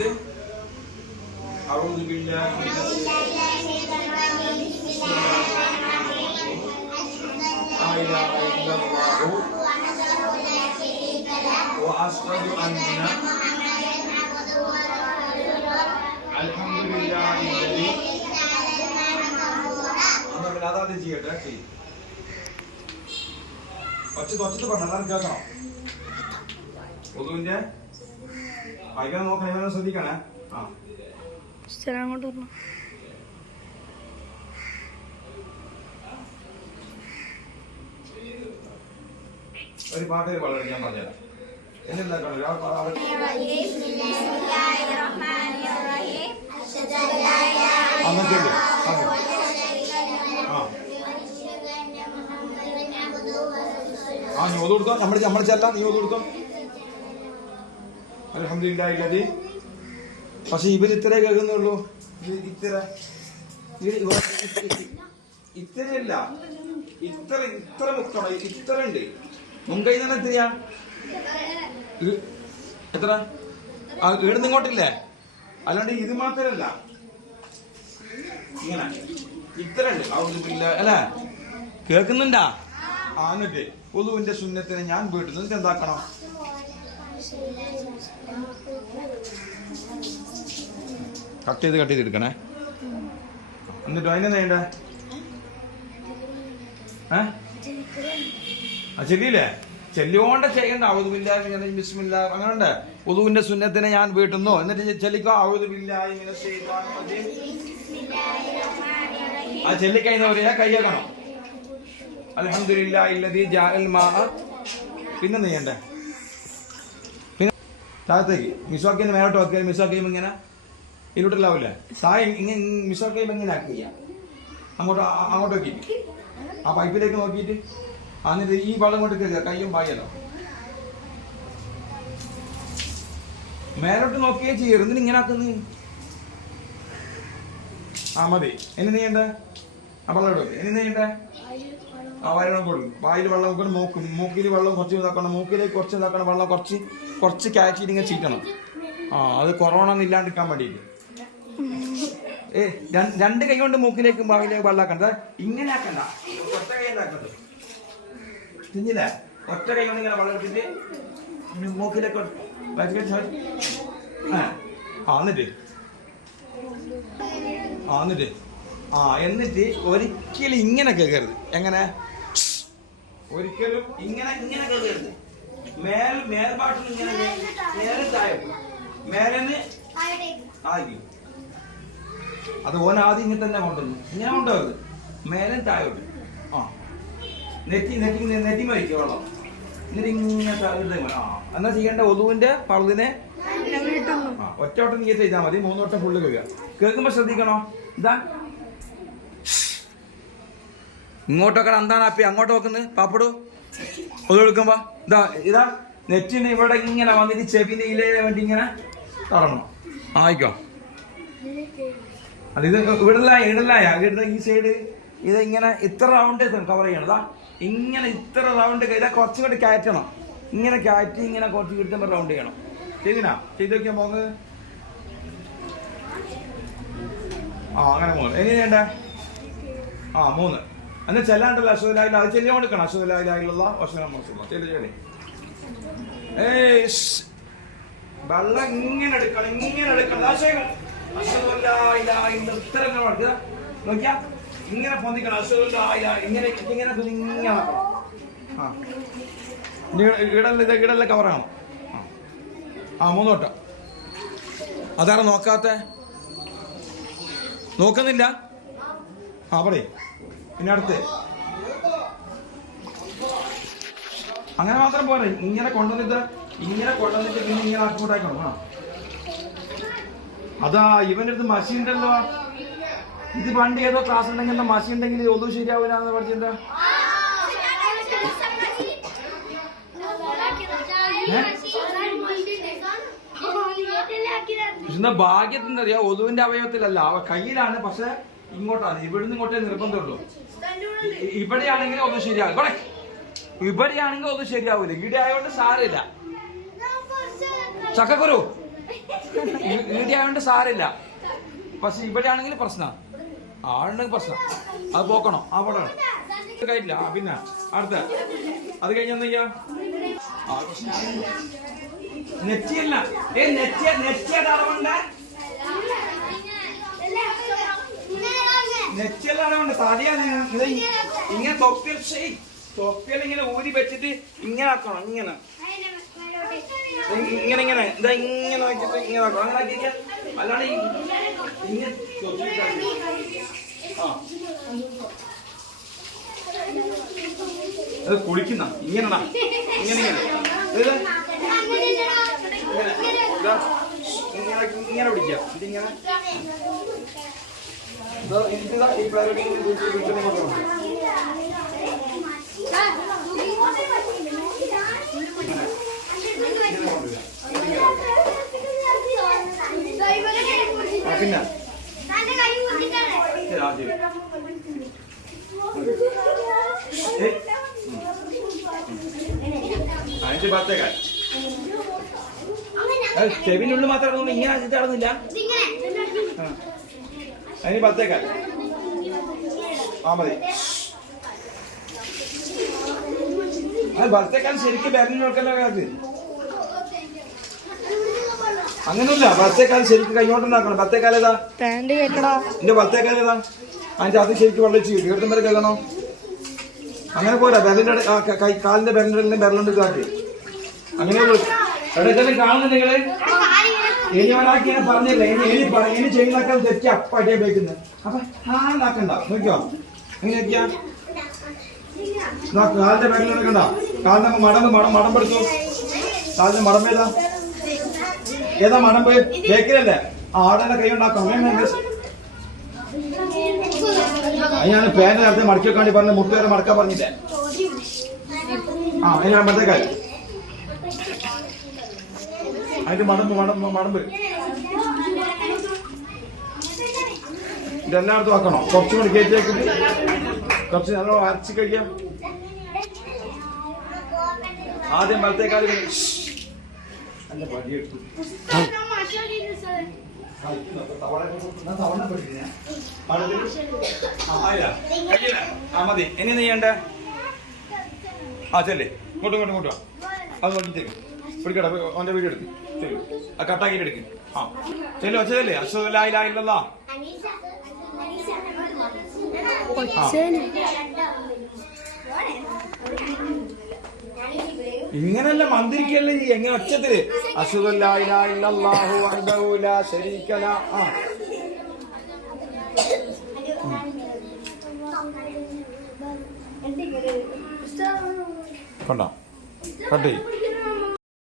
şekilde Euzu billahi ve ashadu anna Elhamdülillahi നമ്മൾ വല്ലാതെ ചെയ്യട്ടെ ചെയ്യും ഒച്ചത്ത് ഒച്ചത്ത് പറഞ്ഞ എല്ലാവരും കേൾക്കണം ഒതുവിന്റെ വായിക്കാൻ നോക്കണം ഇവനെ ശ്രദ്ധിക്കണേ. ആ. സ്ഥലം അങ്ങോട്ട് പറഞ്ഞു ഒരു പാട്ട് വളരെ ഞാൻ പറഞ്ഞുതരാം. എന്നെന്താക്കണം. ആ. നീ ഓതുകൊടുക്കാം നമ്മുടെ നമ്മുടെ ചെല്ലാം നീ ഓത് കൊടുക്കാം അലഹമില്ലാതി പക്ഷെ ഇവർ ഇത്രേ കേൾക്കുന്നുള്ളൂ ഇത് ഇത്ര. ഇത്രയല്ല. ഇത്ര ഇത്ര മുക്കണം ഇത്ര ഉണ്ട് മുൻകൈ തന്നെ എത്രയാ? എത്ര? ഇവിടുന്ന് ഇങ്ങോട്ടില്ലേ? അല്ലാണ്ട് ഇത് മാത്രല്ല ഇങ്ങനെ. ഇത്ര ഉണ്ട് ഔദുബില്ല അല്ലേ? കേൾക്കുന്നുണ്ടാ? ആന്നിട്ട് ഒതുവിന്റെ സുന്നത്തിനെ ഞാൻ വീട്ടിൽ നിന്ന് എന്താക്കണം കട്ട് ചെയ്ത് കട്ട് ചെയ്ത് എടുക്കണേ എന്നിട്ട് അതിനെ ചെയ്യണ്ടേ? ആ ചെല്ലിയില്ലേ? ചെല്ലിയോണ്ട് ചെയ്യണ്ട. ഔദുബില്ല ബിസ്മില്ല അങ്ങനെ ഉണ്ട് സുന്നത്തിനെ ഞാൻ വീട്ടുന്നു. എന്നിട്ട് ചെല്ലിക്കോ അവതുമില്ല ഇങ്ങനെ ആ ചെല്ലിക്കഴിഞ്ഞവരെ കയ്യേക്കണം ഇല്ലതി ജാൽ മാ പിന്നെ പിന്നെ താഴത്തേക്ക്. മിസ്വാക്കി എന്ന് മേലോട്ട് വെക്കുക മിസ്വാക്കി ചെയ്യുമ്പോൾ ഇങ്ങനെ ഇരുട്ടിലാവില്ലേ താഴെ ഇങ്ങനെ മിസ്വാക്കി ചെയ്യുമ്പോൾ ഇങ്ങനെ ആക്കി അങ്ങോട്ട് അങ്ങോട്ട് നോക്കി. ആ പൈപ്പിലേക്ക് നോക്കിയിട്ട് എന്നിട്ട് ഈ വെള്ളം കൊണ്ട് കയറുക കയ്യും പായല്ലോ മേലോട്ട് നോക്കിയേ ചെയ്യരുന്നിങ്ങനെ ഇങ്ങനെ ആക്കുന്നു? ആ മതി. എന്നെ നീ എന്താ? വെള്ളം ഇനി ആ വരണം കൊടുക്കും. വായിൽ വെള്ളം കൊണ്ട് മൂക്കും. മൂക്കിൽ വെള്ളം കുറച്ച് ഇതാക്കണം. മൂക്കിലേക്ക് കുറച്ച് ഇതാക്കണം. വെള്ളം കുറച്ച് കുറച്ച് കയറ്റിയിട്ട് ഇങ്ങനെ ചീറ്റണം. ആ അത് കൊറോണ ഒന്നും ഇല്ലാണ്ടിരിക്കാൻ ഏ രണ്ട് കൈ കൊണ്ട് മൂക്കിലേക്കും വായിലേക്ക് വെള്ളമാക്കണ്ട ഇങ്ങനെ ആക്കണ്ട. ഒറ്റ കൈ തിന്നില്ലേ? ഒറ്റ കൈ കൊണ്ട് ഇങ്ങനെ വെള്ളം എടുത്തിട്ട് മൂക്കിലേക്ക് ആ എന്നിട്ട്. ആ എന്നിട്ട്. ആ എന്നിട്ട് ഒരിക്കലും ഇങ്ങനെ കേൾക്കരുത് എങ്ങനെ? ഒരിക്കലും ഇങ്ങനെ ഇങ്ങനെ കേൾക്കരുത് മേൽ മേൽപാട്ടിൽ ഇങ്ങനെ നേരെ താഴെ. മേലെന്ന് ആയിരിക്കും അത് ഓൻ ആദ്യം ഇങ്ങനെ തന്നെ കൊണ്ടുവന്നു. ഇങ്ങനെ കൊണ്ടുവരുത് മേലെ താഴോട്ട്. ആ. നെറ്റി നെറ്റി നെറ്റി മരിക്കും വെള്ളം എന്നിട്ട് ഇങ്ങനെ താഴോട്ട്. ആ. എന്നാ ചെയ്യേണ്ട? ഒതുവിന്റെ പളുതിനെ ഒറ്റ വട്ടം നീ ചെയ്താൽ മതി. മൂന്നോട്ടം ഫുള്ള് കേൾക്കുക. കേൾക്കുമ്പോ ശ്രദ്ധിക്കണോ? ഇതാ. ഇങ്ങോട്ടൊക്കെ എന്താണ് അപ്പി? അങ്ങോട്ട് നോക്കുന്നത് പാപ്പടു. അത് കൊടുക്കുമ്പോ ഇതാ ഇതാ. നെറ്റിന് ഇവിടെ ഇങ്ങനെ വന്നിട്ട് ചെവിന്റെ ഇലേ വേണ്ടി ഇങ്ങനെ തറണം ആയിക്കോ. അത് ഇത് ഇവിടല്ല ഇടലായ ഇവിടെ ഈ സൈഡ് ഇത് ഇങ്ങനെ ഇത്ര റൗണ്ട് കവർ ചെയ്യണം. ഇതാ. ഇങ്ങനെ ഇത്ര റൗണ്ട് ഇതാ കുറച്ചും കൂടി കയറ്റണം. ഇങ്ങനെ കയറ്റി ഇങ്ങനെ കുറച്ച് കിട്ടുമ്പോൾ റൗണ്ട് ചെയ്യണം. ചെയ്തിനാ? ചെയ്ത് നോക്കിയാൽ പോകുന്നത് ആ അങ്ങനെ മൂന്ന്. എങ്ങനെയുണ്ട? ആ മൂന്ന്. എന്നാൽ ചെല്ലാണ്ടല്ലോ അശ്വതലായില്ല അത് ചെല്ലി കൊടുക്കണം വശനം വർഷം ചെല്ലു ചെല്ലി ഷ്. വെള്ളം ഇങ്ങനെ എടുക്കണം ഇങ്ങനെ എടുക്കണം. നോക്കിയാ ഇങ്ങനെ പൊന്തിക്കണം. ഇങ്ങനെ ഇങ്ങനെ കുഞ്ഞി ഇങ്ങനെ ആക്കണം. ആ. ഇടല്ല ആ. മൂന്ന് വട്ടം. അതാണ് നോക്കാത്ത? നോക്കുന്നില്ല? ആ പറയേ. പിന്നെ അടുത്ത്. അങ്ങനെ മാത്രം പോരെ. ഇങ്ങനെ കൊണ്ടുവന്നിട്ട് ഇങ്ങനെ കൊണ്ടുവന്നിട്ട് പിന്നെ ഇങ്ങനെ ആക്കിക്കൊണ്ടാക്കണം ആ. അതാ ഇവന്റെ അടുത്ത് മഷി ഉണ്ടല്ലോ. ഇത് പണ്ട് ഏതോ ക്ലാസ് ഉണ്ടെങ്കിൽ മഷി ഉണ്ടെങ്കിൽ ഒന്നും ശരിയാവില്ല എന്ന് ഭാഗ്യത്തിന്റെ പക്ഷെ അറിയാം. ഒതുവിന്റെ അവയവത്തിലല്ല. അവ കയ്യിലാണ്. പക്ഷെ ഇങ്ങോട്ടാണ്. ഇവിടുന്ന് ഇങ്ങോട്ടേ നിർബന്ധമുള്ളൂ. ഇവിടെയാണെങ്കിൽ ഒന്നും ശരിയാവും. ഇവിടെ. ഇവിടെയാണെങ്കിൽ ഒന്നും ശരിയാവൂല. ഇവിടെ ആയതുകൊണ്ട് സാരമില്ല. ചക്കക്കുരു. ഇവിടെ ആയതുകൊണ്ട് സാരമില്ല. പക്ഷെ ഇവിടെ ആണെങ്കിൽ പ്രശ്നം ആളുണ്ടെങ്കിൽ പ്രശ്നം. അത് പോക്കണം. അവിടെ കഴിഞ്ഞില്ല ആ പിന്നെ. അടുത്ത. അത് കഴിഞ്ഞ ആ. നെറ്റിയല്ല. ഏ നെറ്റിയ നെറ്റിയ തടവണ്ട നെറ്റിയല്ല തടവണ്ട തടിയാ നിങ്ങൾ ഇത് ഇങ്ങനെ തൊപ്പിൽ ചെയ് തൊപ്പിയിൽ ഇങ്ങനെ ഊരി വെച്ചിട്ട് ഇങ്ങനെ ആക്കണം ഇങ്ങനെ. ഇങ്ങനെ ഇങ്ങനെ. ഇതാ ഇങ്ങനെ ആക്കിയിട്ട് ഇങ്ങനെ ആക്കണം. അങ്ങനെ ആക്കിയാൽ അല്ലാണ്ട് ഇങ്ങനെ. ആ. അത് കുളിക്കുന്ന. ഇങ്ങനെ ഇങ്ങനെ. ഇങ്ങനെ ഇങ്ങനെ പിടിക്കുക. ഇതിങ്ങനെ. ഇതാ ഈ പിടിച്ച് ഇങ്ങനെ കൊണ്ടുപോകണം. പിന്നെ ഏയ്. അതിന്റെ പത്തേക്കാൽ ചെവിനുള്ളിൽ മാത്രം ഇങ്ങനെ നടന്നില്ല അതിന് പത്തേക്കാൽ ആ മതി. അത് ഭർത്തേക്കാൽ ശരിക്കും ബാങ്കിന് നോക്കല്ലോ കാക്ക് അങ്ങനെയല്ല ഭർത്തേക്കാൽ ശരിക്കും കൈകൊണ്ടുണ്ടാക്കണം ഭർത്തേക്കാൽ ഏതാ? എന്റെ ഭർത്തേക്കാൽ ഏതാ? അതിന്റെ അത് ശരിക്കും വെള്ളം ചെയ്യും തീർത്തും വരെ കേൾക്കണോ. അങ്ങനെ പോരാ. ബെല്ലിന്റെ കാലിന്റെ ബെല്ലിന്റെ ബെല്ലുണ്ട് കാട്ടി. അങ്ങനെ കാണുന്നുണ്ടെങ്കിൽ ഇനി ഇങ്ങനെ പറഞ്ഞില്ല? ഇനി ഇനി പറ ഇനി ചെയ്യുന്നൊക്കെ തെറ്റി അപ്പാട്ടിയാ ഉപയോഗിക്കുന്നത് അപ്പൊ നോക്കിയോ ഇങ്ങനെ നോക്കിയാ ദാ കാലിന്റെ ബെരലെടുക്കണ്ട മടന്ന് മടമ്പ് മടം മടം പെടുത്തു കാലിന്റെ മടം ഏതാ? ഏതാ പോയി? ബേക്കിലല്ലേ ആ ആടെ കൈ ഉണ്ടാക്കാം. ഞാൻ പേന നേരത്തെ മടക്കി വെക്കാണ്ടി പറഞ്ഞു പറഞ്ഞ മുട്ട് മടക്കാൻ പറഞ്ഞില്ലേ? ആ അതിന് അമ്പത്തേക്കാൽ അതിന്റെ മടമ്പ് മടമ്പ് മടമ്പ് ഇതെല്ലായിടത്തും ആക്കണോ? കുറച്ചും കൂടി കയറ്റി വെക്കിട്ട് കുറച്ച് നല്ല അരച്ച് കഴിക്കാം. ആദ്യം വലത്തേക്കാൽ നല്ല പടിയെടുത്തു. മതി. ഇനി നീ ചെയ്യണ്ടേ? ആ ചെല്ലേ. ഇങ്ങോട്ടും ഇങ്ങോട്ടും വാ. അത് നോക്കിത്തേക്ക് പിടിക്കട്ടെ അവന്റെ വീഡിയോ എടുക്കും. ശരി. ആ എടുക്ക്. ആ. ചെല്ലു അച്ഛല്ലേ അശ്വലായില്ല കൊച്ചേന് ഇങ്ങനല്ല മന്ത്രിക്കല്ലേ ഈ എങ്ങനെ ഒച്ചത്തിൽ? ല ആ. കണ്ടോ? കട്ട്